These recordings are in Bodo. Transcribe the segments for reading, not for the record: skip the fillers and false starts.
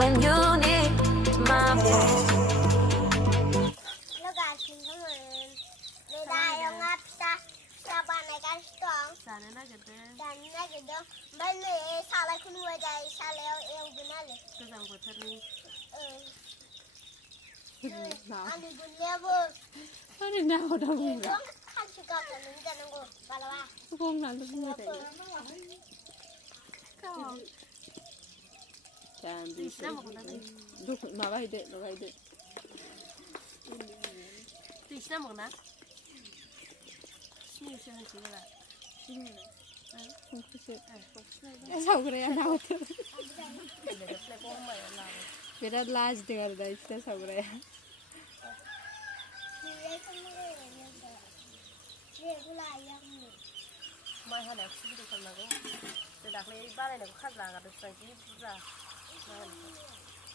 when you need my voice. Look at him, come on. They die on up, stop on a gun strong. Sana na ganda. Then naked dog. But me, Salakun would I shall ill binale. Kazang botar ni. And it would never. Ano na ako daw You nga? don't catch a gun and then go. Palawa. Kung nandun mo tayo. Candy. Look, mabay de. Tish na mo na. Sini siya ng sigala. Sao करे ना होते बेटा लाज दे कर दे इससे सब रहे Mai ha nak sini kan lagu. Sudah lagi balik nak khas lah ada sanji pura.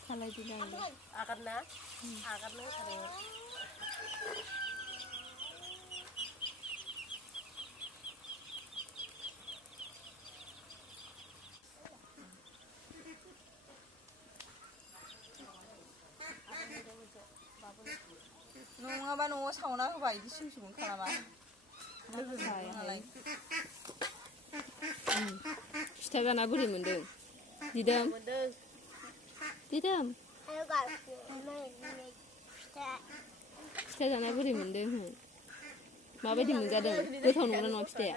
खाला दिला Akan na kare. नङाबा न'आव सावना होबा बिदि सिम खालामा लोगो जायालाय फिथा जाना बोरै मोनदों दिदोम फिथा जाना बोरै मोनदों माबायदि मोनजादों गोथाव नंगौना नङा फिथाया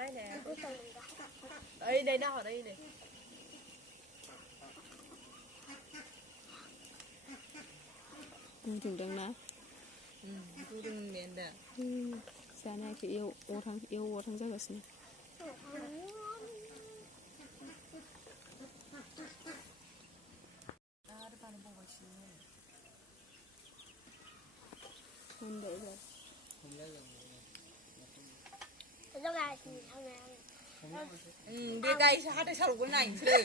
Ấy đây nào đây này. गुदुंदों ना गुदुंमोन दा जानायाखै अरहां जागासिनो Look at him, बे गायसो हाथाय सारगोन नायनोसै